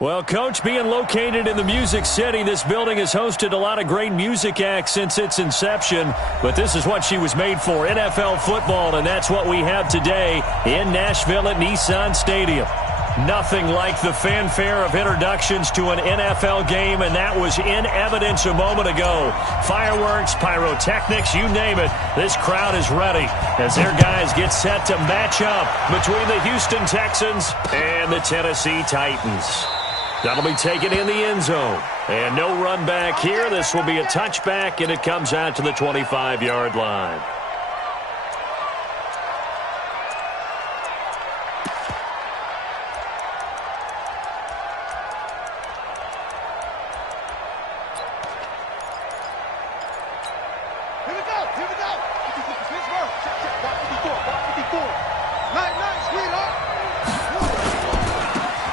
Well, Coach, being located in the Music City, this building has hosted a lot of great music acts since its inception. But this is what she was made for, NFL football, and that's what we have today in Nashville at Nissan Stadium. Nothing like the fanfare of introductions to an NFL game, and that was in evidence a moment ago. Fireworks, pyrotechnics, you name it. This crowd is ready as their guys get set to match up between the Houston Texans and the Tennessee Titans. That'll be taken in the end zone. And no run back here. This will be a touchback, and it comes out to the 25-yard line.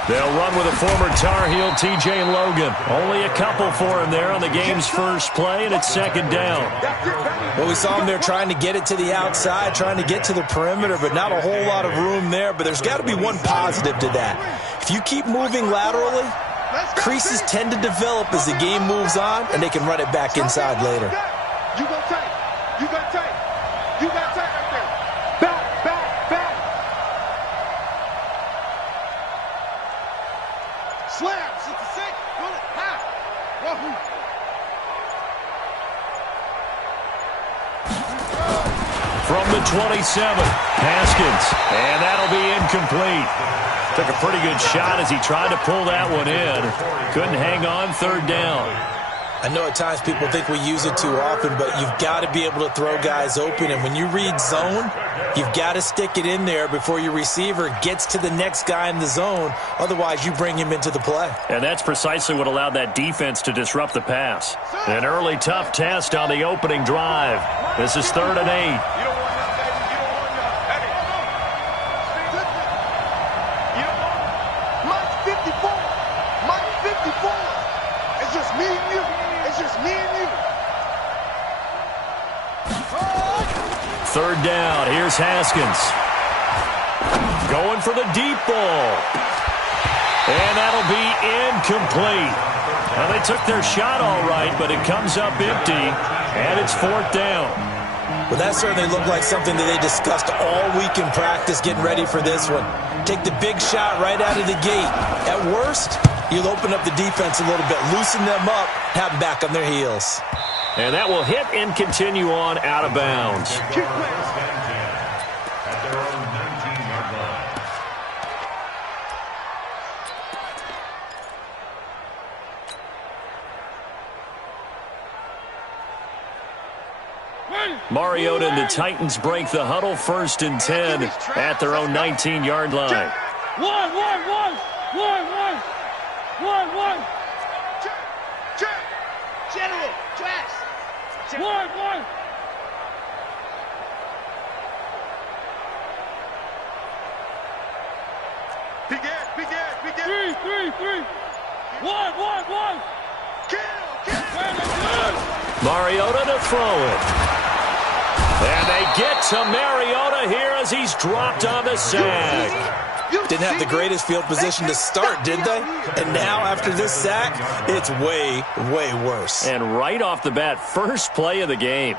They'll run with a former Tar Heel, T.J. Logan. Only a couple for him there on the game's first play, and it's second down. Well, we saw him there trying to get it to the outside, trying to get to the perimeter, but not a whole lot of room there. But there's got to be one positive to that. If you keep moving laterally, creases tend to develop as the game moves on, and they can run it back inside later. You got tight. You got tight. You got tight right there. Back, back, back. Slam, 66, pull it, half, wahoo. From the 27, Haskins, and that'll be incomplete. Took a pretty good shot as he tried to pull that one in. Couldn't hang on, third down. I know at times people think we use it too often, but you've got to be able to throw guys open. And when you read zone, you've got to stick it in there before your receiver gets to the next guy in the zone. Otherwise, you bring him into the play. And that's precisely what allowed that defense to disrupt the pass. An early tough test on the opening drive. This is 3rd and 8. Third down, here's Haskins. Going for the deep ball. And that'll be incomplete. Well, they took their shot all right, but it comes up empty, and it's 4th down. Well, that certainly looked like something that they discussed all week in practice getting ready for this one. Take the big shot right out of the gate. At worst, you'll open up the defense a little bit, loosen them up, have them back on their heels. And that will hit and continue on out of bounds. Mariota and the Titans break the huddle, 1st and 10 at their own 19-yard line. One. General, trash. One. Begin. Three. One. Kill. Mariota to throw it. And they get to Mariota here as he's dropped on the sack. Didn't have the greatest field position to start, did they? And now, after this sack, it's way, way worse. And right off the bat, first play of the game.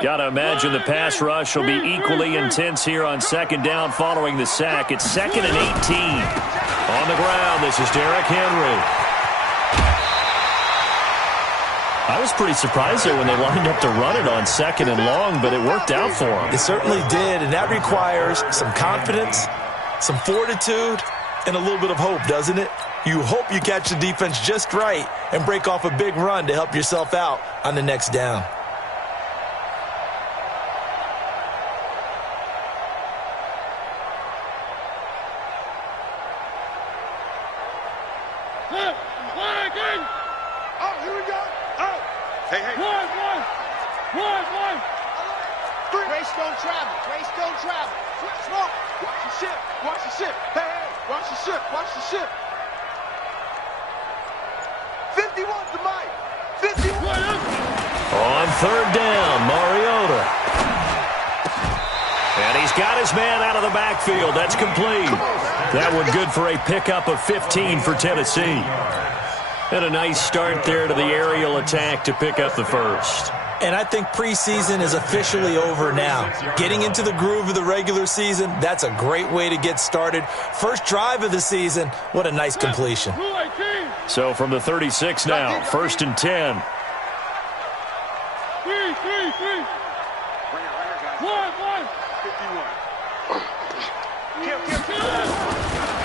Got to imagine the pass rush will be equally intense here on 2nd down following the sack. It's 2nd and 18. On the ground, this is Derrick Henry. I was pretty surprised there when they lined up to run it on 2nd and long, but it worked out for them. It certainly did, and that requires some confidence, some fortitude, and a little bit of hope, doesn't it? You hope you catch the defense just right and break off a big run to help yourself out on the next down. Watch the ship. 51 to Mike. 51. On 3rd down, Mariota. And he's got his man out of the backfield. That's complete. That one good for a pickup of 15 for Tennessee. And a nice start there to the aerial attack to pick up the first. And I think preseason is officially over now. Getting into the groove of the regular season, that's a great way to get started. First drive of the season, what a nice completion. So from the 36 now, 1st and 10.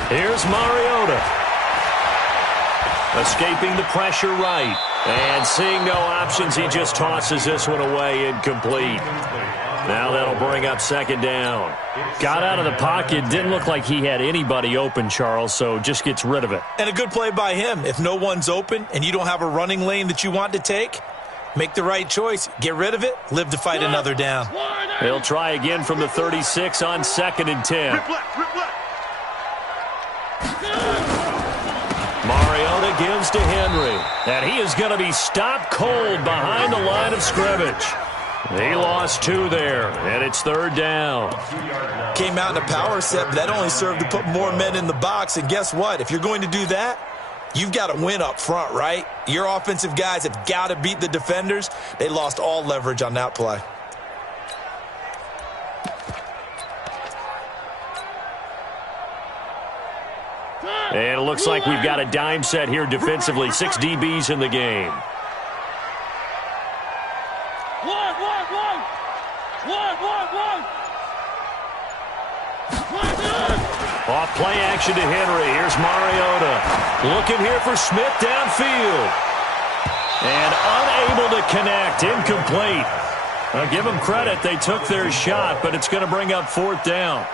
Here's Mariota. Escaping the pressure right. And seeing no options, he just tosses this one away, incomplete. Now that'll bring up 2nd down. Got out of the pocket, didn't look like he had anybody open, Charles, so just gets rid of it. And a good play by him. If no one's open and you don't have a running lane that you want to take, make the right choice. Get rid of it, live to fight another down. They'll try again from the 36 on 2nd and 10. Mariota gives to Henry, and he is going to be stopped cold behind the line of scrimmage. He lost 2 there, and it's 3rd down. Came out in a power set, but that only served to put more men in the box. And guess what? If you're going to do that, you've got to win up front, right? Your offensive guys have got to beat the defenders. They lost all leverage on that play. And it looks like we've got a dime set here defensively. 6 DBs in the game. Off play action to Henry. Here's Mariota. Looking here for Smith downfield. And unable to connect. Incomplete. I'll give them credit. They took their shot, but it's going to bring up 4th down.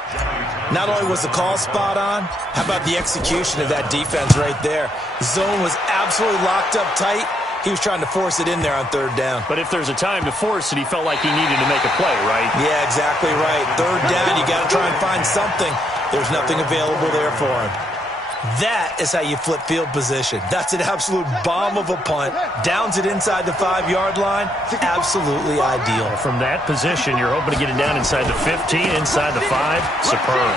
Not only was the call spot on, how about the execution of that defense right there? Zone was absolutely locked up tight. He was trying to force it in there on 3rd down. But if there's a time to force it, he felt like he needed to make a play, right? Yeah, exactly right. 3rd down, you got to try and find something. There's nothing available there for him. That is how you flip field position. That's an absolute bomb of a punt. Downs it inside the 5-yard line. Absolutely ideal. From that position, you're hoping to get it down inside the 15, inside the 5. Superb.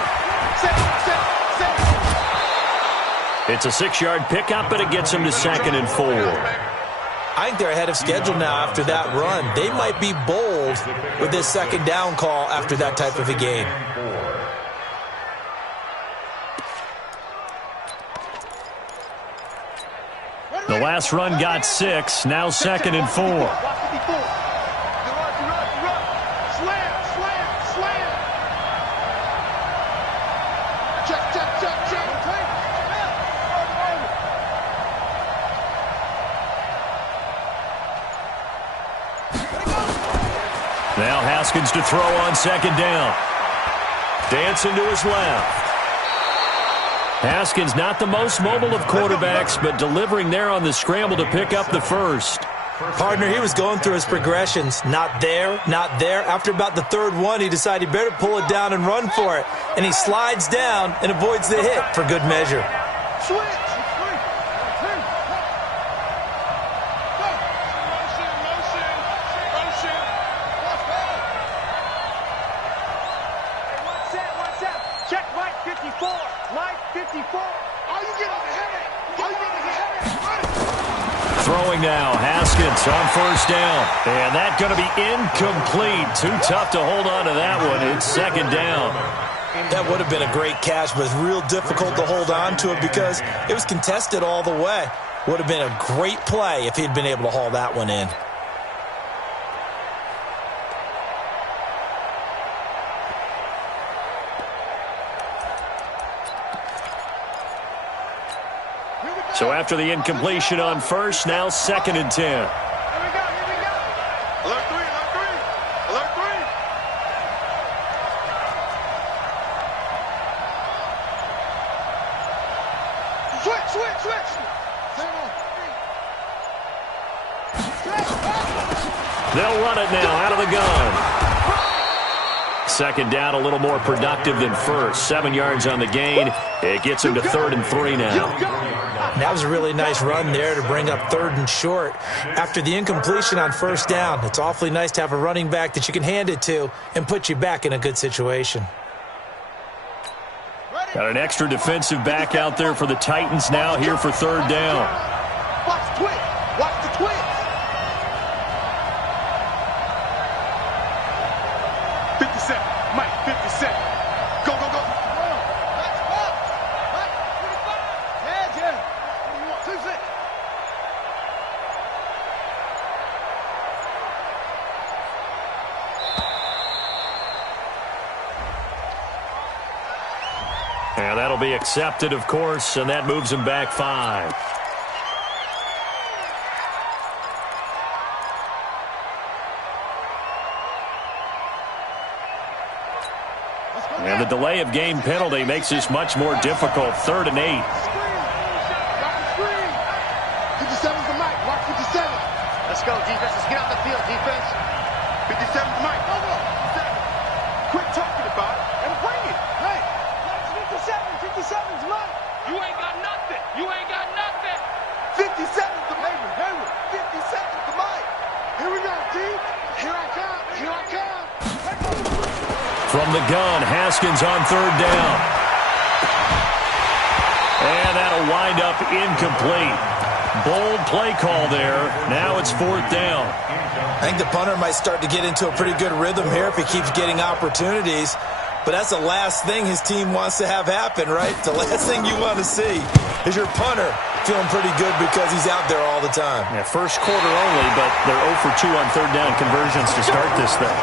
It's a 6-yard pickup, but it gets him to 2nd and 4. I think they're ahead of schedule now after that run. They might be bold with this 2nd down call after that type of a game. The last run got 6, now 2nd and 4. Now Haskins to throw on 2nd down. Dancing to his left. Haskins not the most mobile of quarterbacks, but delivering there on the scramble to pick up the first. Partner, he was going through his progressions. Not there, not there. After about the 3rd one, he decided he better pull it down and run for it. And he slides down and avoids the hit for good measure. Throwing now, Haskins on 1st down. And that's going to be incomplete. Too tough to hold on to that one. It's 2nd down. That would have been a great catch, but it's real difficult to hold on to it because it was contested all the way. Would have been a great play if he'd been able to haul that one in. So after the incompletion on 1st, now 2nd and 10. Here we go. Alert 3, alert 3. Alert 3. Switch. They'll run it now out of the gun. second down a little more productive than first. 7 yards on the gain. It gets him to 3rd and 3 now. And that was a really nice run there to bring up 3rd and short. After the incompletion on first down, it's awfully nice to have a running back that you can hand it to and put you back in a good situation. Got an extra defensive back out there for the Titans now here for 3rd down. Watch the twist. Watch the twist. 57. Mike, 57. Go, go, go. Let's go. Mike, 25. Yeah. 26. And that'll be accepted, of course, and that moves him back 5. And the delay of game penalty makes this much more difficult. 3rd and 8. Watch the screen. 57's the Mike. Watch 57. Let's go, defense. Let's get out the field, defense. 57's the Mike. Go, go. 57. Quit talking about it and bring it. Hey, watch 57. 57's Mike. You ain't got nothing. You ain't got nothing. 57's the Mike. Hayward. 57's the Mike. Here we go, D. Here I come. Here I come. From the gun, Haskins on 3rd down. And that'll wind up incomplete. Bold play call there. Now it's 4th down. I think the punter might start to get into a pretty good rhythm here if he keeps getting opportunities. But that's the last thing his team wants to have happen, right? The last thing you want to see is your punter feeling pretty good because he's out there all the time. Yeah, first quarter only, but they're 0 for 2 on 3rd down conversions to start this thing.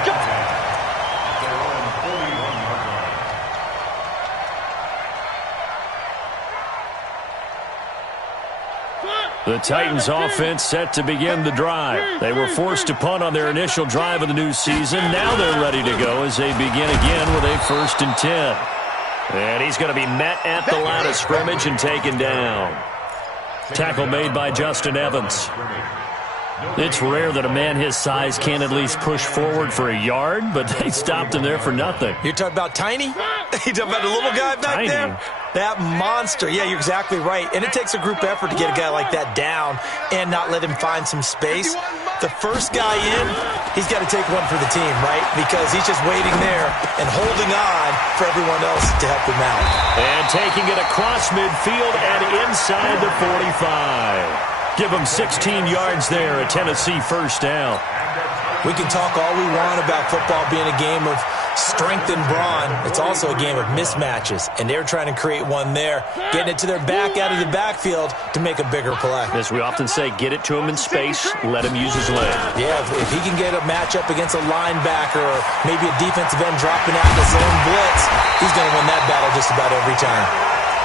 The Titans offense set to begin the drive. They were forced to punt on their initial drive of the new season. Now they're ready to go as they begin again with a 1st and 10. And he's going to be met at the line of scrimmage and taken down. Tackle made by Justin Evans. It's rare that a man his size can't at least push forward for a yard, but they stopped him there for nothing. You're talking about Tiny? You talking about the little guy back there? That monster. Yeah, you're exactly right. And it takes a group effort to get a guy like that down and not let him find some space. The first guy in, he's got to take one for the team, right? Because he's just waiting there and holding on for everyone else to help him out. And taking it across midfield and inside the 45. Give him 16 yards there, a Tennessee 1st down. We can talk all we want about football being a game of strength and brawn. It's also a game of mismatches, and they're trying to create one there, getting it to their back out of the backfield to make a bigger play. As we often say, get it to him in space, let him use his leg. Yeah, if he can get a matchup against a linebacker or maybe a defensive end dropping out in his own blitz, he's going to win that battle just about every time.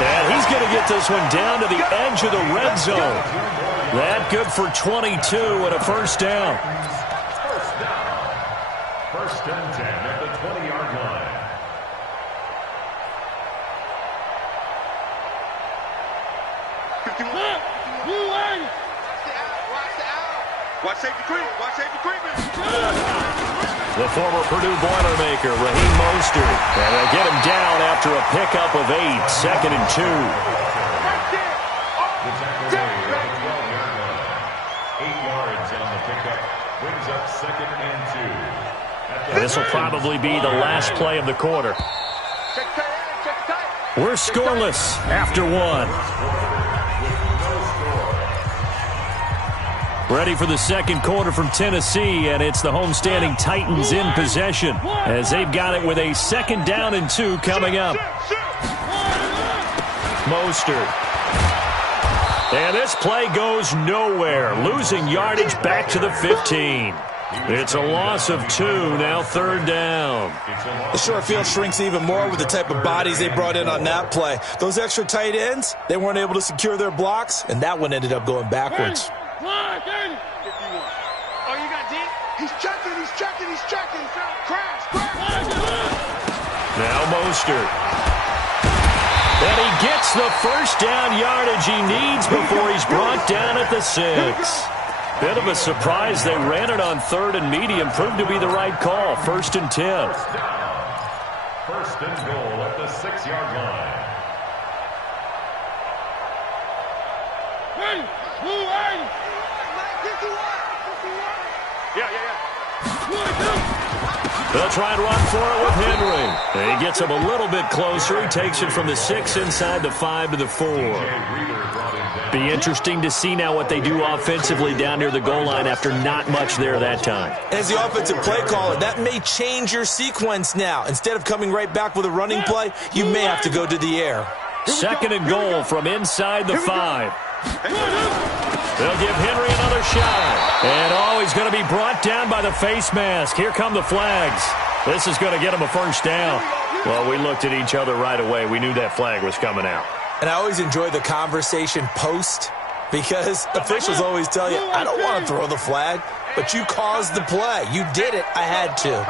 And he's going to get this one down to the edge of the red zone. That good for 22 and a 1st down. First and 10 at the 20-yard line. Watch safety creep. Watch safety creeping. The former Purdue Boilermaker, Raheem Mostert. And they'll get him down after a pickup of 8. 2nd and 2. Right there. The tackle made at the 12-yard line. 8 yards on the pickup. Brings up 2nd and 2. This will probably be the last play of the quarter. We're scoreless after 1. Ready for the second quarter from Tennessee, and it's the homestanding Titans in possession as they've got it with a 2nd down and 2 coming up. Mostert. And this play goes nowhere, losing yardage back to the 15. It's a loss of 2, now 3rd down. The short field shrinks even more with the type of bodies they brought in on that play. Those extra tight ends, they weren't able to secure their blocks, and that one ended up going backwards. 51. Oh, you got D? He's checking. Crash. Now Mostert. And he gets the 1st down yardage he needs before he's brought down at the 6. Bit of a surprise. They ran it on 3rd and medium. Proved to be the right call. 1st and 10. First and goal at the 6-yard line. They'll try and run for it with Henry. He gets him a little bit closer. He takes it from the 6 inside the 5 to the 4. Be interesting to see now what they do offensively down near the goal line after not much there that time. As the offensive play caller, that may change your sequence now. Instead of coming right back with a running play, you may have to go to the air. Second and goal from inside the 5. They'll give Henry another shot. And, he's going to be brought down by the face mask. Here come the flags. This is going to get him a first down. Well, we looked at each other right away. We knew that flag was coming out. And I always enjoy the conversation post because officials always tell you, I don't want to throw the flag, but you caused the play. You did it. I had to.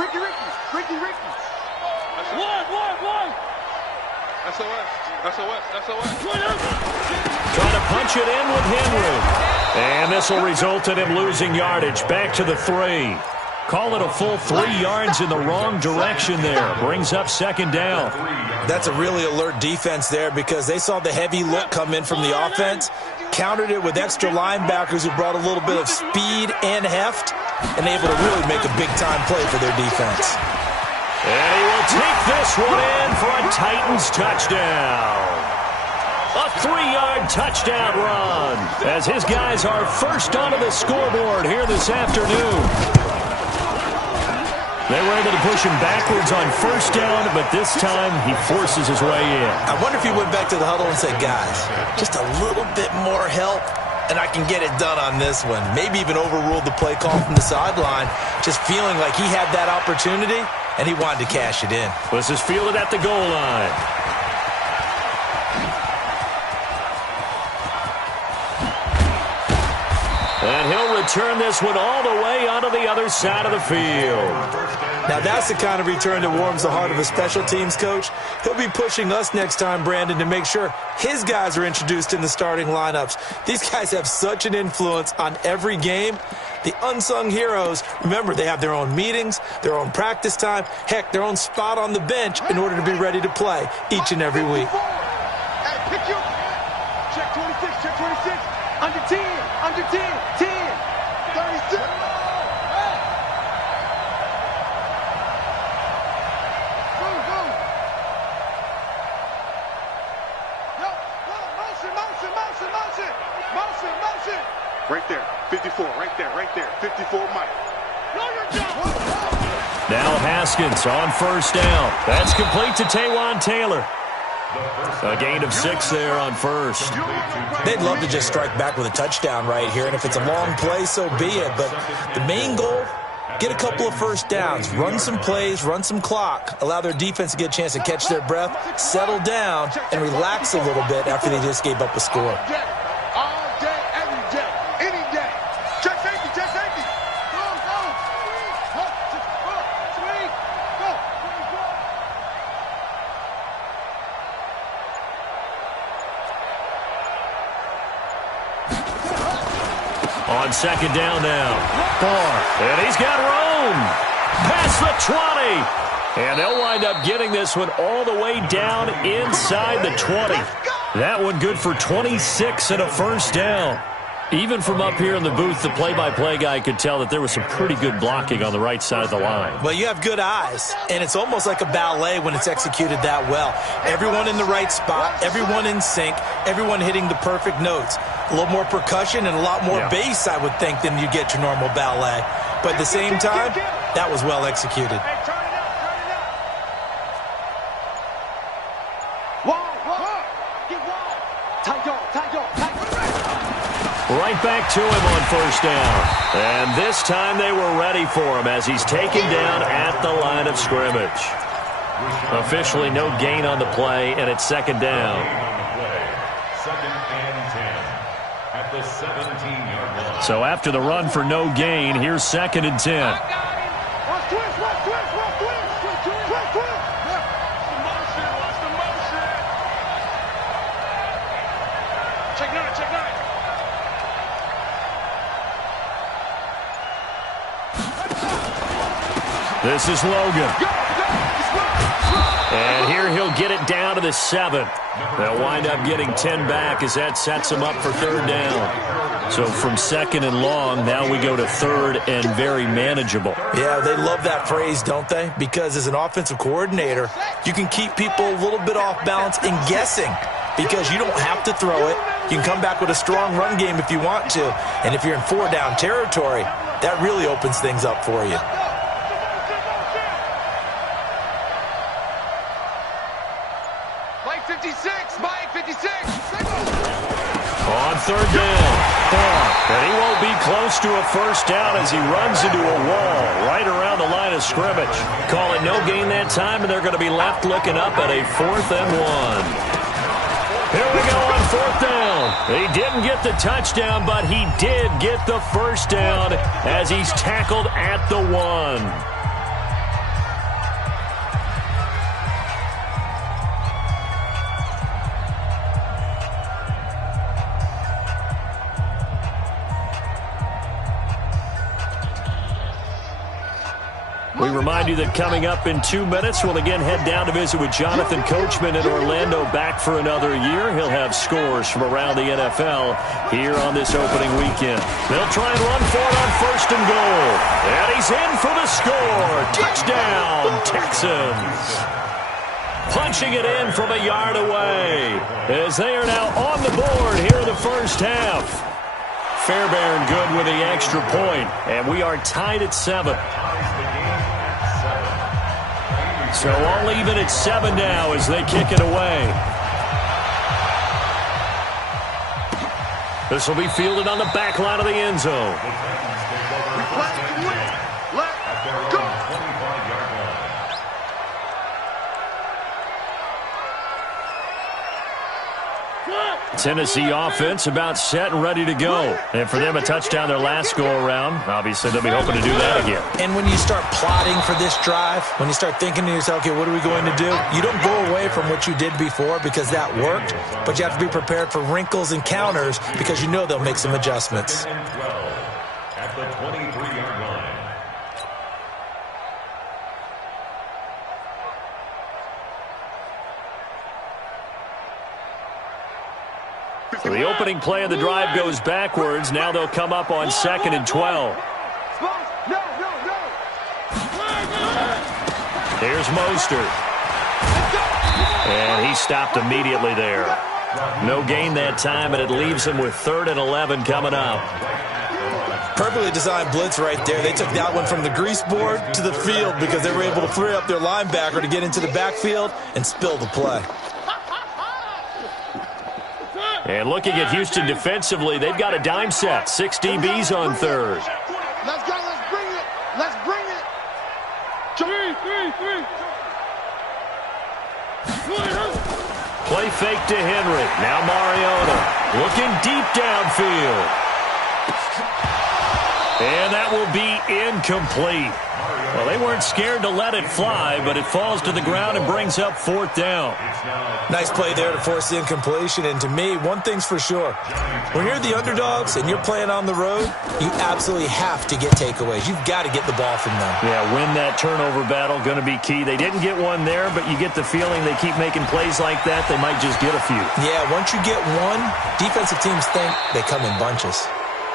Ricky. One. SOS. Trying to punch it in with Henry. And this will result in him losing yardage. Back to the 3. Call it a full 3 yards in the wrong direction there. Brings up second down. That's a really alert defense there because they saw the heavy look come in from the offense, countered it with extra linebackers who brought a little bit of speed and heft, and able to really make a big-time play for their defense. And he will take this one in for a Titans touchdown. A 3-yard touchdown run as his guys are first onto the scoreboard here this afternoon. They were able to push him backwards on first down, but this time he forces his way in. I wonder if he went back to the huddle and said, guys, just a little bit more help, and I can get it done on this one. Maybe even overruled the play call from the sideline, just feeling like he had that opportunity, and he wanted to cash it in. This is fielded at the goal line. And he'll return this one all the way onto the other side of the field. Now that's the kind of return that warms the heart of a special teams coach. He'll be pushing us next time, Brandon, to make sure his guys are introduced in the starting lineups. These guys have such an influence on every game. The unsung heroes, remember, they have their own meetings, their own practice time, heck, their own spot on the bench in order to be ready to play each and every week. Hey, pick you. Check 26. Under 10. 10. 36. Motion. Right there. 54. Right there. 54, Mike. Now Haskins on first down. That's complete to Taywan Taylor. A gain of 6 there on first. They'd love to just strike back with a touchdown right here, and if it's a long play, so be it. But the main goal, get a couple of first downs, run some plays, run some clock, allow their defense to get a chance to catch their breath, settle down, and relax a little bit after they just gave up a score. All day, every day, any day. Check safety. Go. On second down now. And he's got room. Past the 20. And they'll wind up getting this one all the way down inside the 20. That one good for 26 and a first down. Even from up here in the booth, the play-by-play guy could tell that there was some pretty good blocking on the right side of the line. Well, you have good eyes, and it's almost like a ballet when it's executed that well. Everyone in the right spot, everyone in sync, everyone hitting the perfect notes. A little more percussion and a lot more bass, I would think, than you get your normal ballet. But at the same time, that was well executed. Right back to him on first down. And this time they were ready for him as he's taken down at the line of scrimmage. Officially no gain on the play, and it's second down. Second and 10 at the 17-yard line. So after the run for no gain, here's second and 10. This is Logan. And here he'll get it down to the 7. They'll wind up getting 10 back as that sets them up for 3rd down. So from 2nd and long, now we go to 3rd and very manageable. Yeah, they love that phrase, don't they? Because as an offensive coordinator, you can keep people a little bit off balance and guessing because you don't have to throw it. You can come back with a strong run game if you want to. And if you're in 4-down territory, that really opens things up for you. Mike 56, Mike 56. On 3rd down. And he won't be close to a 1st down as he runs into a wall right around the line of scrimmage. Call it no gain that time, and they're going to be left looking up at a 4th and 1. Here we go on 4th down. He didn't get the touchdown, but he did get the 1st down as he's tackled at the 1. We remind you that coming up in 2 minutes, we'll again head down to visit with Jonathan Coachman in Orlando, back for another year. He'll have scores from around the NFL here on this opening weekend. They'll try and run for it on 1st and goal. And he's in for the score. Touchdown, Texans. Punching it in from a yard away as they are now on the board here in the 1st half. Fairbairn good with the extra point, and we are tied at 7. So all even at 7 now as they kick it away. This will be fielded on the back line of the end zone. Let's go. Tennessee offense about set and ready to go. And for them, a touchdown their last go-around. Obviously, they'll be hoping to do that again. And when you start plotting for this drive, when you start thinking to yourself, okay, what are we going to do? You don't go away from what you did before because that worked, but you have to be prepared for wrinkles and counters because you know they'll make some adjustments. At the 23-yard line. So the opening play of the drive goes backwards. Now they'll come up on 2nd and 12. Here's Mostert. And he stopped immediately there. No gain that time, and it leaves him with 3rd and 11 coming up. Perfectly designed blitz right there. They took that one from the grease board to the field because they were able to free up their linebacker to get into the backfield and spill the play. And looking at Houston defensively, they've got a dime set. 6 DBs on 3rd. Let's go. Let's bring it. Let's bring it. 3. Play fake to Henry. Now Mariota looking deep downfield. And that will be incomplete. Well, they weren't scared to let it fly, but it falls to the ground and brings up 4th down. Nice play there to force the incompletion. And to me, one thing's for sure. When you're the underdogs and you're playing on the road, you absolutely have to get takeaways. You've got to get the ball from them. Yeah, win that turnover battle, going to be key. They didn't get one there, but you get the feeling they keep making plays like that, they might just get a few. Yeah, once you get one, defensive teams think they come in bunches.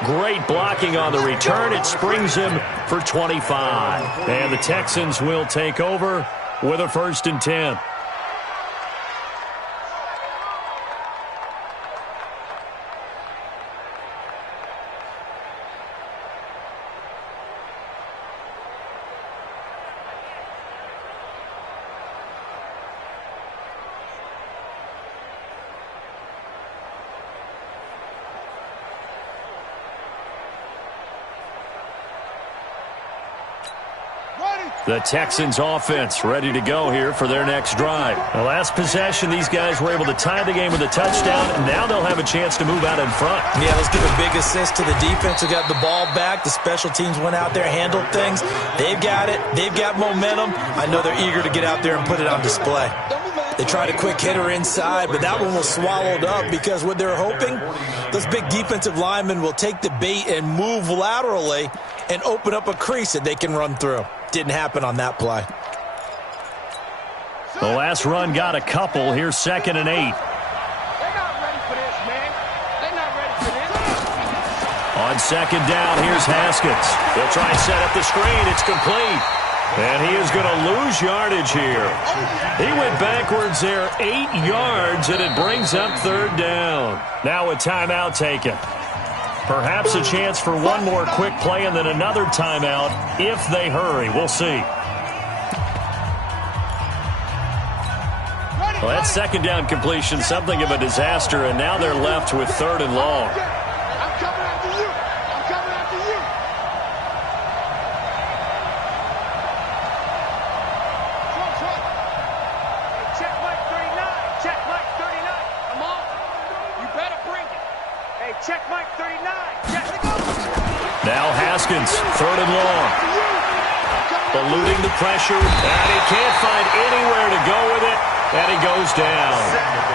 Great blocking on the return. It springs him for 25. And the Texans will take over with a 1st and 10. The Texans offense ready to go here for their next drive. The last possession, these guys were able to tie the game with a touchdown, and now they'll have a chance to move out in front. Yeah, let's give a big assist to the defense who got the ball back. The special teams went out there, handled things. They've got it. They've got momentum. I know they're eager to get out there and put it on display. They tried a quick hitter inside, but that one was swallowed up because what they're hoping, those big defensive linemen will take the bait and move laterally and open up a crease that they can run through. Didn't happen on that play. The last run got a couple. Here's 2nd and 8. They're not ready for this, man. They're not ready for this. On 2nd down, here's Haskins. He'll try and set up the screen. It's complete. And he is going to lose yardage here. He went backwards there 8 yards, and it brings up 3rd down. Now a timeout taken. Perhaps a chance for one more quick play and then another timeout if they hurry. We'll see. Well, that 2nd down completion, something of a disaster, and now they're left with 3rd and long. I'm coming after you. I'm coming after you. Check Mike 39. Check Mike 39. I'm on. You better bring it. Hey, check Mike 39. Check. Now Haskins, 3rd and long. Eluding the pressure, and he can't find anywhere to go with it, and he goes down.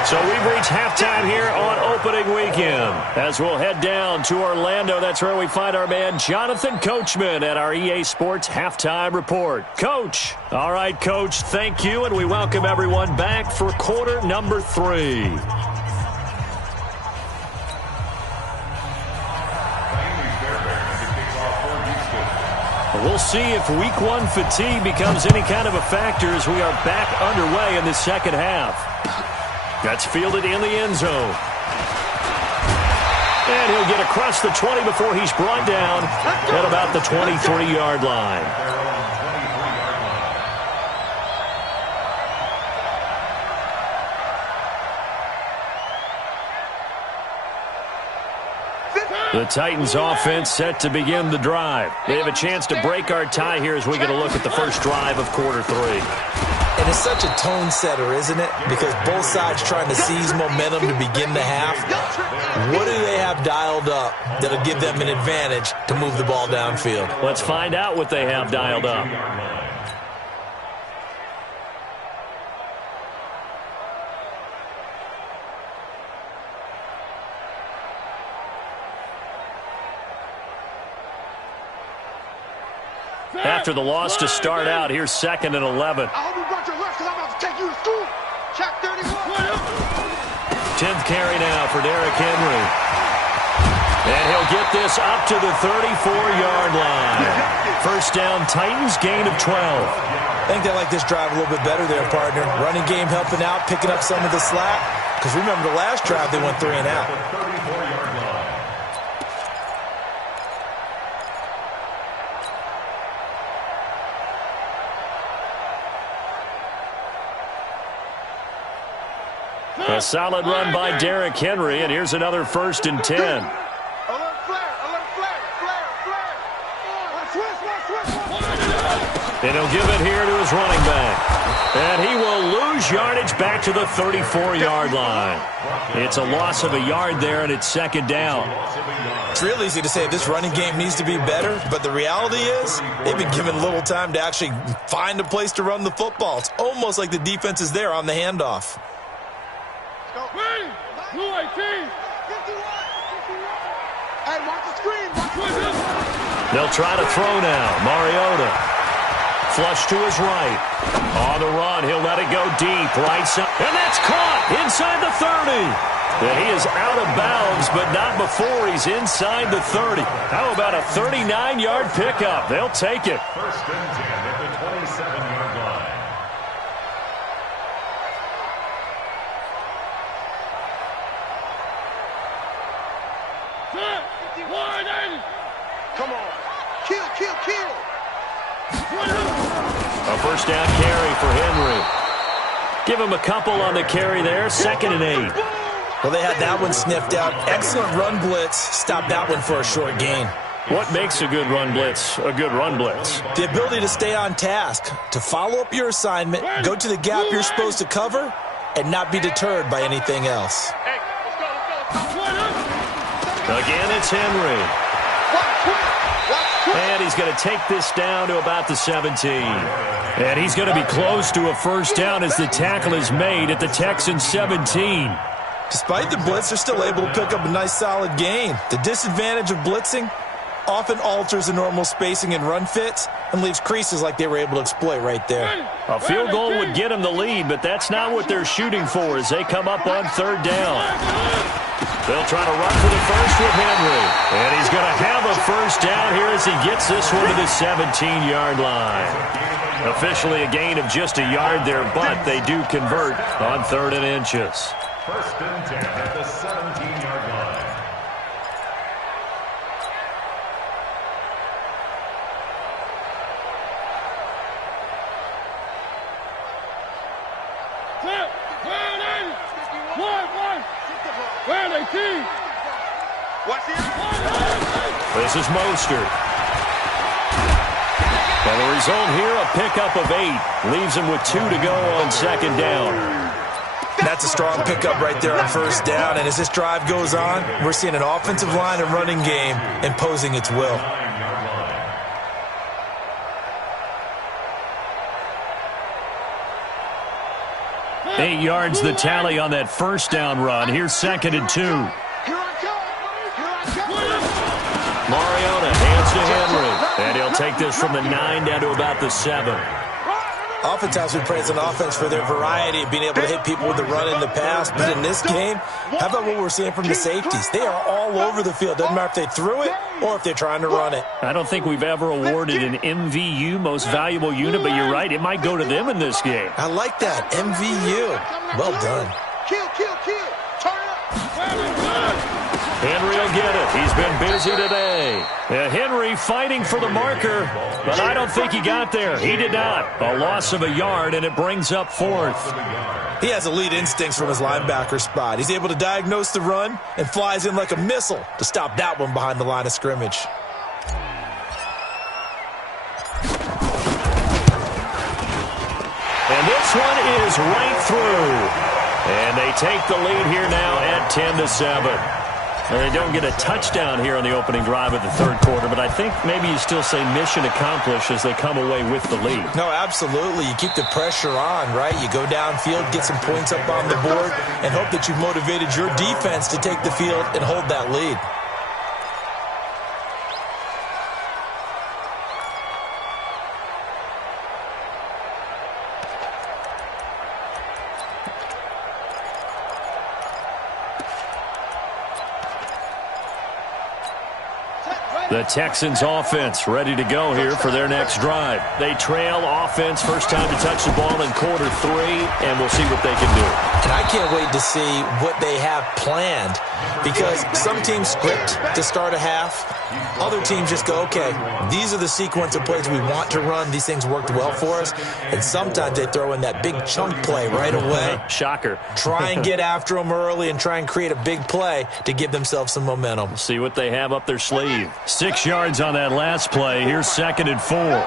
So we've reached halftime here on opening weekend. As we'll head down to Orlando, that's where we find our man Jonathan Coachman at our EA Sports Halftime Report. Coach. All right, Coach, thank you, and we welcome everyone back for quarter number 3. We'll see if week 1 fatigue becomes any kind of a factor as we are back underway in the second half. That's fielded in the end zone. And he'll get across the 20 before he's brought down at about the 23-yard line. The Titans offense set to begin the drive. They have a chance to break our tie here as we get a look at the first drive of quarter 3. And it's such a tone setter, isn't it? Because both sides trying to seize momentum to begin the half. What do they have dialed up that'll give them an advantage to move the ball downfield? Let's find out what they have dialed up. After the loss to start out, here's 2nd and 11. I hope you brought your lunch because I'm about to take you to school. Check 31. 10th carry now for Derrick Henry. And he'll get this up to the 34-yard line. First down, Titans, gain of 12. I think they like this drive a little bit better there, partner. Running game helping out, picking up some of the slack. Because remember, the last drive they went 3 and out. A solid run by Derrick Henry, and here's another 1st and 10. Alert flare, alert flare, flare, flare. And he'll give it here to his running back. And he will lose yardage back to the 34-yard line. It's a loss of a yard there, and it's 2nd down. It's real easy to say this running game needs to be better, but the reality is they've been given little time to actually find a place to run the football. It's almost like the defense is there on the handoff. Blue 18. 51. Hey, watch the screen. They'll try to throw now. Mariota. Flush to his right. On the run, he'll let it go deep. Right side. And that's caught inside the 30. And he is out of bounds, but not before he's inside the 30. How about a 39-yard pickup? They'll take it. 1st and 10 at the 27-yard line. Come on. Kill, kill, kill. A 1st down carry for Henry. Give him a couple on the carry there. 2nd and 8. Well, they had that one sniffed out. Excellent run blitz. Stopped that one for a short gain. What makes a good run blitz a good run blitz? The ability to stay on task, to follow up your assignment, go to the gap you're supposed to cover, and not be deterred by anything else. Hey, let's go. Again, it's Henry. And he's going to take this down to about the 17. And he's going to be close to a 1st down as the tackle is made at the Texans 17. Despite the blitz, they're still able to pick up a nice solid gain. The disadvantage of blitzing, often alters the normal spacing and run fits and leaves creases like they were able to exploit right there. A field goal would get them the lead, but that's not what they're shooting for as they come up on third down. They'll try to run for the first with Henry. And he's going to have a first down here as he gets this one to the 17-yard line. Officially a gain of just a yard there, but they do convert on 3rd and inches. First and 10 at the 17-yard line. This is Mostert. And the result here, a pickup of 8. Leaves him with 2 to go on 2nd down. That's a strong pickup right there on 1st down. And as this drive goes on, we're seeing an offensive line and running game imposing its will. 8 yards the tally on that 1st down run. Here's 2nd and 2. Mariota hands to Henry. And he'll take this from the 9 down to about the 7. Oftentimes we praise an offense for their variety of being able to hit people with the run in the pass. But in this game, how about what we're seeing from the safeties? They are all over the field. Doesn't matter if they threw it or if they're trying to run it. I don't think we've ever awarded an MVU, most valuable unit, but you're right. It might go to them in this game. I like that. MVU. Well done. Kill. Turn up. Henry will get it. He's been busy today. Henry fighting for the marker, but I don't think he got there. He did not. A loss of a yard, and it brings up 4th. He has elite instincts from his linebacker spot. He's able to diagnose the run and flies in like a missile to stop that one behind the line of scrimmage. And this one is right through. And they take the lead here now at 10-7. And they don't get a touchdown here on the opening drive of the 3rd quarter, but I think maybe you still say mission accomplished as they come away with the lead. No, absolutely. You keep the pressure on, right? You go downfield, get some points up on the board, and hope that you've motivated your defense to take the field and hold that lead. The Texans offense ready to go here for their next drive. They trail offense, first time to touch the ball in quarter 3, and we'll see what they can do. And I can't wait to see what they have planned, because some teams script to start a half. Other teams just go, okay, these are the sequence of plays we want to run. These things worked well for us. And sometimes they throw in that big chunk play right away. Shocker. Try and get after them early and try and create a big play to give themselves some momentum. See what they have up their sleeve. 6 yards on that last play. Here's 2nd and 4.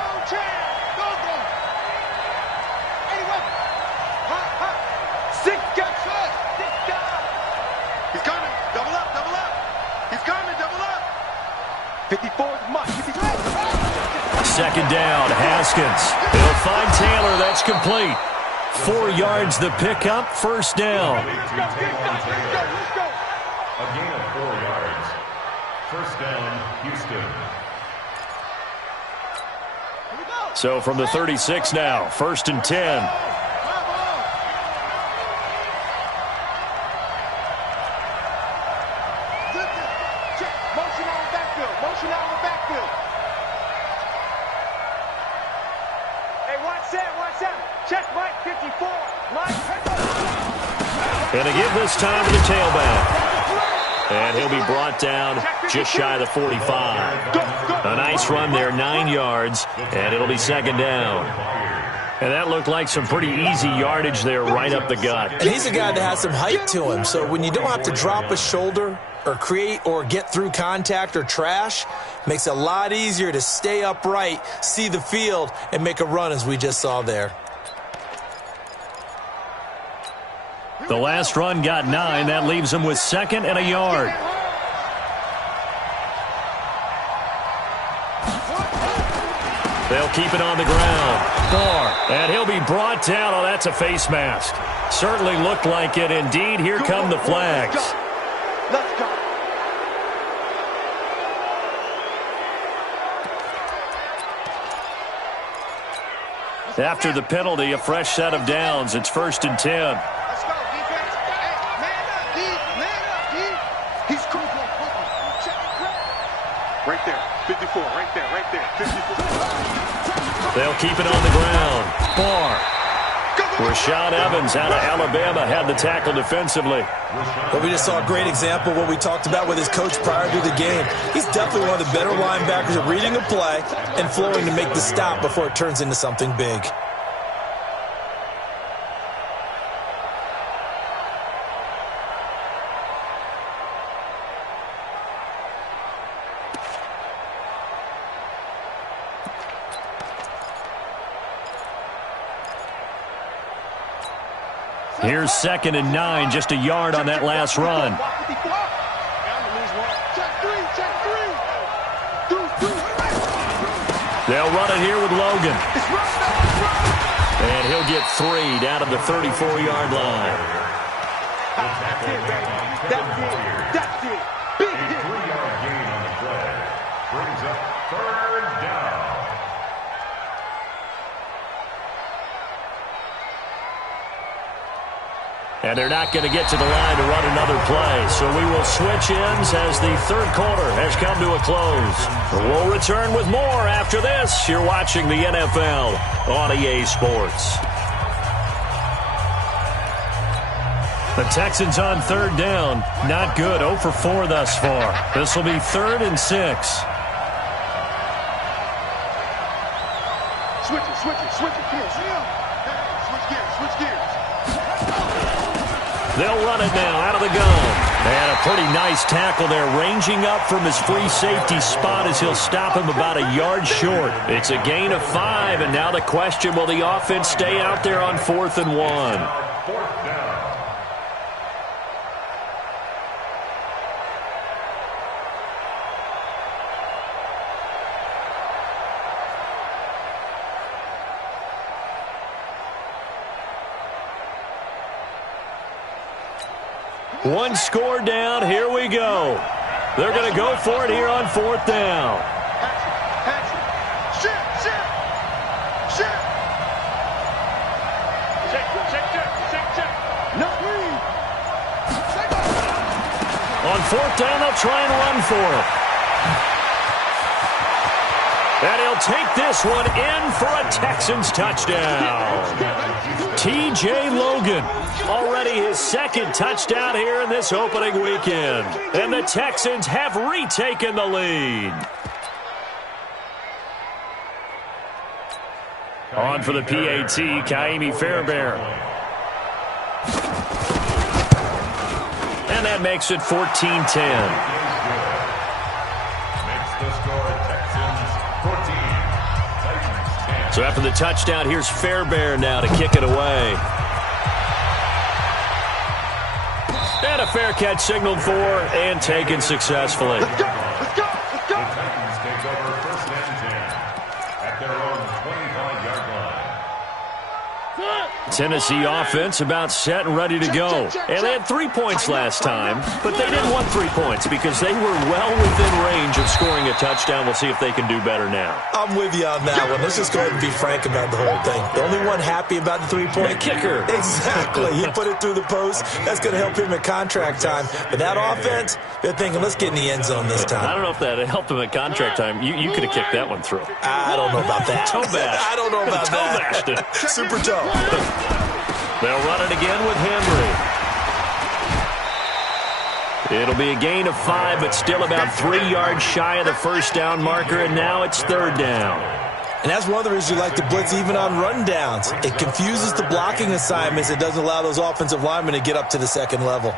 Second down, Haskins. He'll find Taylor. That's complete. 4 yards the pickup, 1st down. A gain of 4 yards. 1st down, Houston. So from the 36 now, 1st and 10. And a give this time to the tailback. And he'll be brought down just shy of the 45. A nice run there, 9 yards, and it'll be 2nd down. And that looked like some pretty easy yardage there right up the gut. And he's a guy that has some height to him, so when you don't have to drop a shoulder or create or get through contact or trash, makes it a lot easier to stay upright, see the field, and make a run as we just saw there. The last run got 9. That leaves him with 2nd and a yard. They'll keep it on the ground. And he'll be brought down. Oh, that's a face mask. Certainly looked like it. Indeed, here come the flags. Let's go. After the penalty, a fresh set of downs. It's 1st and 10. Let's go, defense. Hey, man up, D. Man up, D. He's cool. Check it. Right there. 54. Right there. Right there. 54. They'll keep it on the ground. Barr. Rashaan Evans out of Alabama had the tackle defensively. Well, we just saw a great example of what we talked about with his coach prior to the game. He's definitely one of the better linebackers at reading a play and flowing to make the stop before it turns into something big. Here's 2nd and 9, just a yard on that last run. They'll run it here with Logan. And he'll get 3 down at the 34-yard line. That's it, baby. That's it. Big hit. 3-yard gain on the play. Brings up 3rd down. And they're not going to get to the line to run another play. So we will switch ends as the 3rd quarter has come to a close. We'll return with more after this. You're watching the NFL on EA Sports. The Texans on 3rd down. Not good. 0 for 4 thus far. This will be 3rd and 6. Switch it. Come on, see him. Switch gears. They'll run it now out of the gun. And a pretty nice tackle there, ranging up from his free safety spot as he'll stop him about a yard short. It's a gain of 5, and now the question, will the offense stay out there on 4th and 1? 4th down. One score down. Here we go. They're going to go for it here on 4th down. Action. Shit. Check. No. On 4th down, they'll try and run for it. And he'll take this one in for a Texans touchdown. T.J. Logan, already his 2nd touchdown here in this opening weekend. And the Texans have retaken the lead. On for the PAT, Kaimi Fairbairn. And that makes it 14-10. So after the touchdown, here's Fairbairn now to kick it away. And a fair catch signaled for and taken successfully. Let's go. The Titans take over 1st and 10 at their own 25-yard line. Tennessee offense about set and ready to go. And they had 3 points last time, but they didn't want 3 points because they were well within range of scoring a touchdown. We'll see if they can do better now. I'm with you on that one. Let's just go ahead and be frank about the whole thing. The only one happy about the 3-point kicker. Exactly. He put it through the post. That's going to help him at contract time. But that offense, they're thinking, let's get in the end zone this time. I don't know if that helped him at contract time. You could have kicked that one through. I don't know about that. Toe bash. I don't know about toe that. Bashed it. Super toe. They'll run it again with Henry. It'll be a gain of 5, but still about 3 yards shy of the 1st down marker, and now it's 3rd down. And that's one of the reasons you like to blitz even on rundowns. It confuses the blocking assignments. It doesn't allow those offensive linemen to get up to the 2nd level.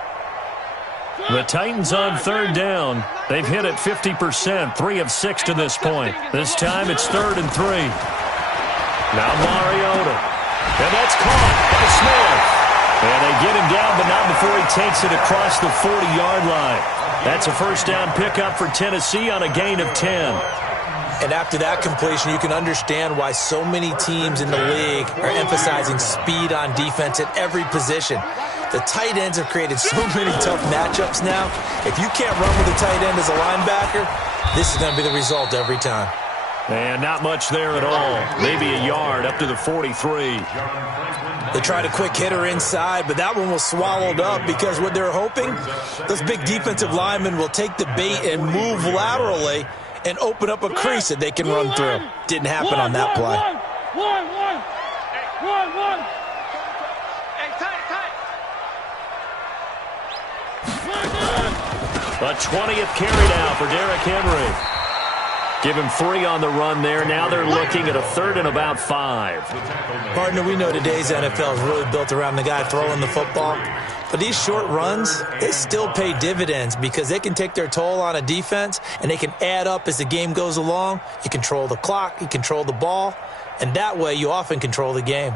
The Titans on 3rd down. They've hit it 50%, 3 of 6 to this point. This time it's 3rd and 3. Now Mariota. And that's caught by Smith. And they get him down, but not before he takes it across the 40-yard line. That's a 1st down pickup for Tennessee on a gain of 10. And after that completion, you can understand why so many teams in the league are emphasizing speed on defense at every position. The tight ends have created so many tough matchups now. If you can't run with a tight end as a linebacker, this is going to be the result every time. And not much there at all. Maybe a yard up to the 43. They tried a quick hitter inside, but that one was swallowed up because what they're hoping, those big defensive linemen will take the bait and move laterally and open up a crease that they can run through. Didn't happen on that play. A 20th carry now for Derrick Henry. Give him 3 on the run there. Now they're looking at a 3rd and about 5. Partner, we know today's NFL is really built around the guy throwing the football. But these short runs, they still pay dividends because they can take their toll on a defense and they can add up as the game goes along. You control the clock, you control the ball, and that way you often control the game.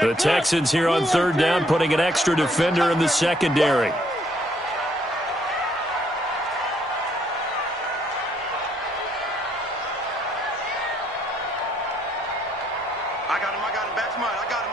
The Texans here on 3rd down, putting an extra defender in the secondary. I got him. Back's mine. I got him.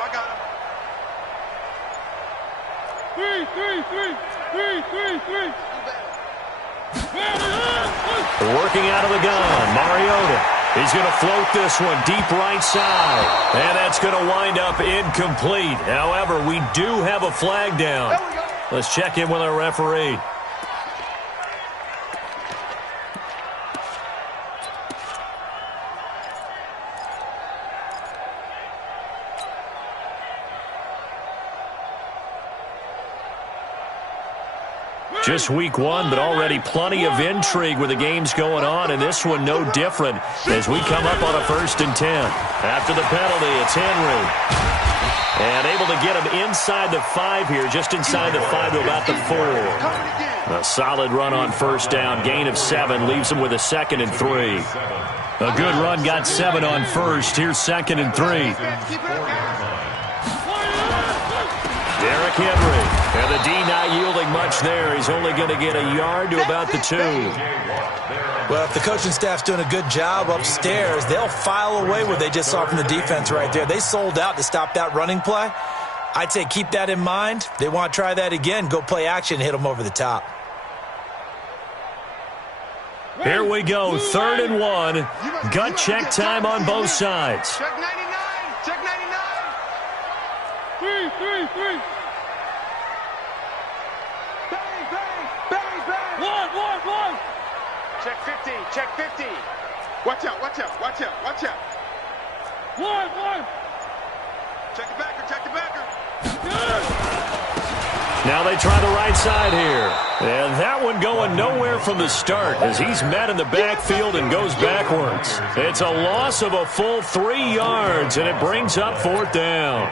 Working out of the gun, Mariota. He's going to float this one deep right side. And that's going to wind up incomplete. However, we do have a flag down. Let's check in with our referee. Just week 1, but already plenty of intrigue with the games going on, and this one no different as we come up on a 1st and 10. After the penalty, it's Henry. And able to get him inside the 5 here, just inside the 5 to about the 4. A solid run on 1st down, gain of 7, leaves him with a 2nd and 3. A good run, got 7 on 1st. Here's 2nd and 3. Derrick Henry. And the D not yielding much there. He's only going to get a yard to about the 2. Well, if the coaching staff's doing a good job upstairs, they'll file away what they just saw from the defense right there. They sold out to stop that running play. I'd say keep that in mind. They want to try that again. Go play action, hit them over the top. Here we go, 3rd and 1. Gut check time on both sides. Check 99. Check 99. 3. Bang. Check 50. Check 50. Watch out. 1. Check the backer. Now they try the right side here. And that one going nowhere from the start as he's met in the backfield and goes backwards. It's a loss of a full 3 yards, and it brings up 4th down.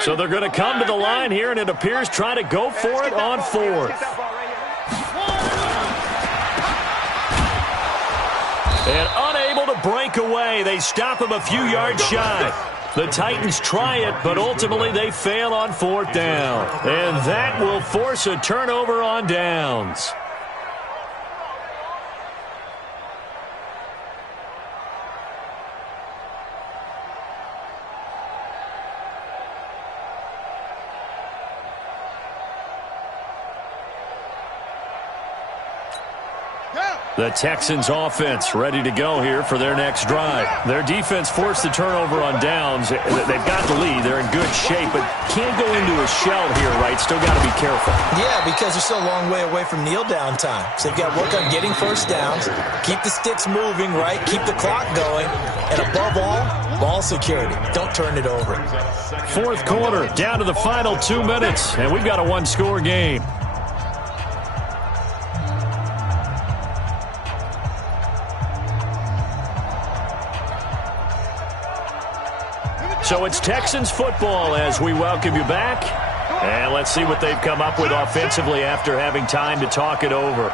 So they're going to come to the line here, and it appears trying to go for it on 4th. And unable to break away. They stop him a few yards shy. The Titans try it, but ultimately they fail on 4th down. And that will force a turnover on downs. The Texans offense ready to go here for their next drive. Their defense forced the turnover on downs. They've got the lead. They're in good shape, but can't go into a shell here, right? Still got to be careful. Yeah, because they're still a long way away from kneel down time. So they've got to work on getting 1st downs, keep the sticks moving, right? Keep the clock going. And above all, ball security. Don't turn it over. 4th quarter, down to the final 2 minutes, and we've got a 1-score game. So it's Texans football as we welcome you back. And let's see what they've come up with offensively after having time to talk it over.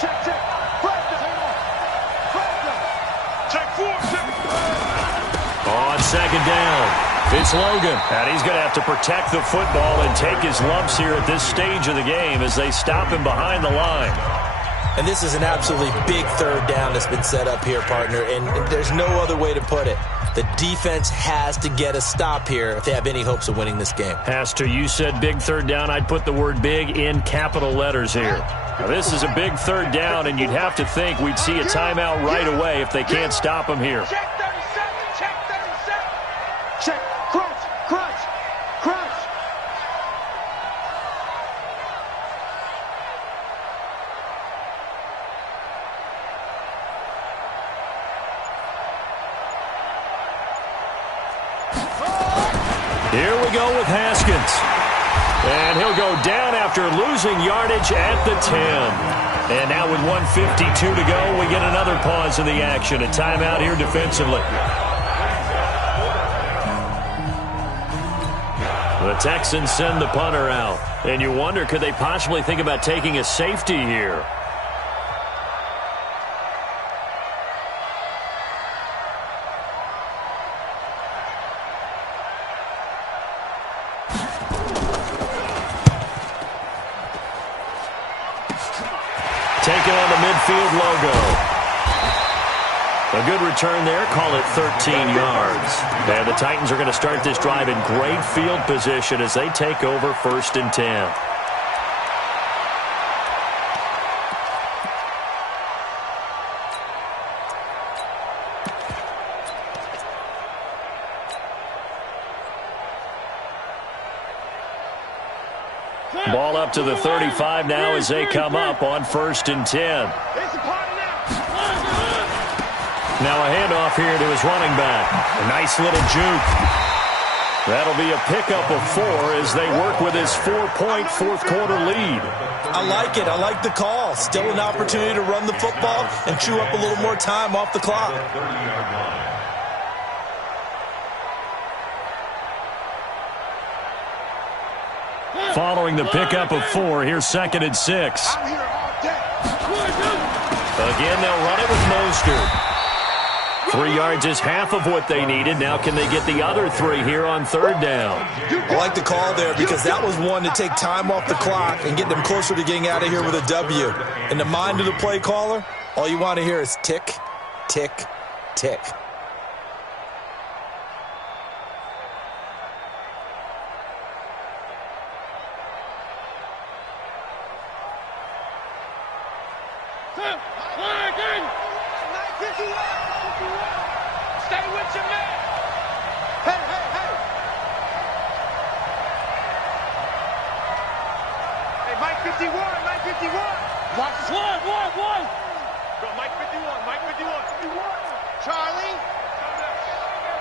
Check. On 2nd down, it's Logan. And he's going to have to protect the football and take his lumps here at this stage of the game as they stop him behind the line. And this is an absolutely big third down that's been set up here, partner, and there's no other way to put it. The defense has to get a stop here if they have any hopes of winning this game. Has to. You said big third down. I'd put the word big in capital letters here. Now, this is a big third down, and you'd have to think we'd see a timeout right away if they can't stop them here. Check 37, check 37. Check, crunch, crunch, crunch. Here we go with Haskins. And he'll go down after losing yardage at the 10. And now with 1:52 to go, we get another pause in the action. A timeout here defensively. The Texans send the punter out. And you wonder, could they possibly think about taking a safety here? Taking on the midfield logo. A good return there. Call it 13 yards. And the Titans are going to start this drive in great field position as they take over 1st and 10. Ball up to the 35 now as they come up on 1st and 10. Now a handoff here to his running back. A nice little juke. That'll be a pickup of 4 as they work with his 4-point fourth-quarter lead. I like it. I like the call. Still an opportunity to run the football and chew up a little more time off the clock. Following the pickup of 4, here's 2nd and 6. Again, they'll run it with Mostert. 3 yards is half of what they needed. Now can they get the other 3 here on 3rd down? I like the call there because that was one to take time off the clock and get them closer to getting out of here with a W. In the mind of the play caller, all you want to hear is tick, tick, tick. Stay with your man. Hey, hey, hey. Hey, Mike 51, Mike 51. Watch this. One. Go, Mike 51, Mike 51. Charlie.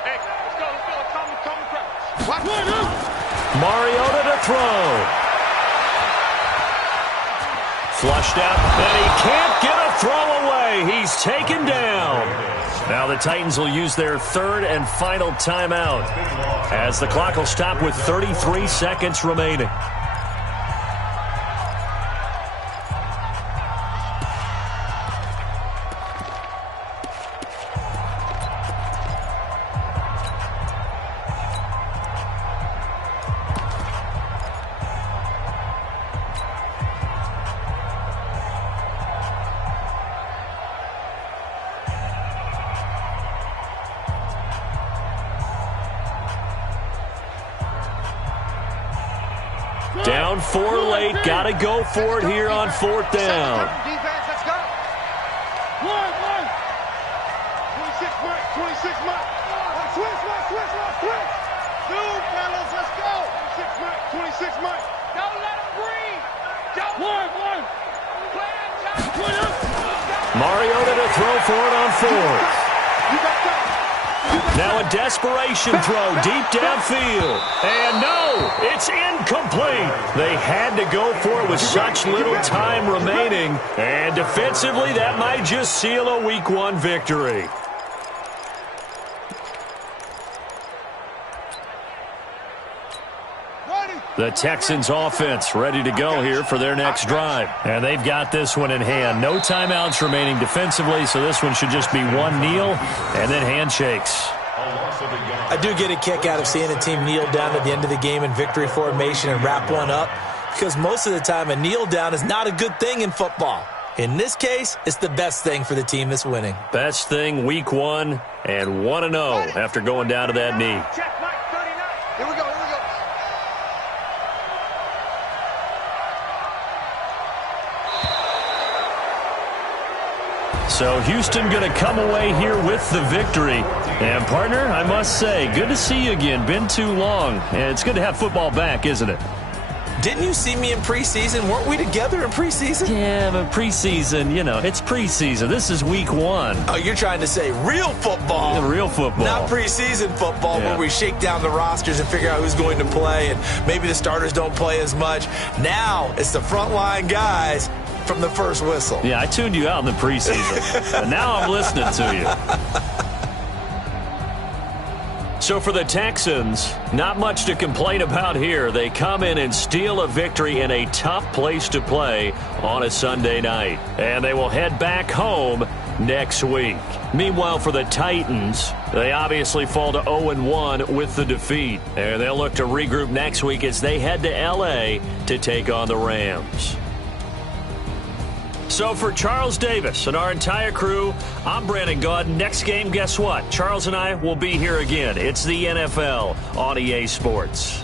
Hey, let's go. Come crouch. Watch one. Mariota to throw. Flushed out, and he can't get a throw away. He's taken down. Now the Titans will use their 3rd and final timeout as the clock will stop with 33 seconds remaining. Down 4 late. Got to go for it here on 4th down. Defense, let's go. One. 26 Mike. Switch. Dude, fellas, let's go. 26 Mike. Don't let him breathe. One. Mariota to throw for it on 4th. Now a desperation throw deep downfield. And no, it's incomplete. They had to go for it with such little time remaining. And defensively, that might just seal a Week 1 victory. The Texans offense ready to go here for their next drive. And they've got this one in hand. No timeouts remaining defensively, so this one should just be one kneel and then handshakes. I do get a kick out of seeing a team kneel down at the end of the game in victory formation and wrap one up, because most of the time a kneel down is not a good thing in football. In this case, it's the best thing for the team that's winning. Best thing week 1 and 1-0 after going down to that knee. Check, Mike, 39. Here we go, here we go. So Houston going to come away here with the victory. And, partner, I must say, good to see you again. Been too long. And it's good to have football back, isn't it? Didn't you see me in preseason? Weren't we together in preseason? Yeah, but preseason, you know, it's preseason. This is week 1. Oh, you're trying to say real football. The real football. Not preseason football where we shake down the rosters and figure out who's going to play, and maybe the starters don't play as much. Now it's the frontline guys from the first whistle. Yeah, I tuned you out in the preseason. But now I'm listening to you. So for the Texans, not much to complain about here. They come in and steal a victory in a tough place to play on a Sunday night. And they will head back home next week. Meanwhile, for the Titans, they obviously fall to 0-1 with the defeat. And they'll look to regroup next week as they head to L.A. to take on the Rams. So for Charles Davis and our entire crew, I'm Brandon Gaudin. Next game, guess what? Charles and I will be here again. It's the NFL on EA Sports.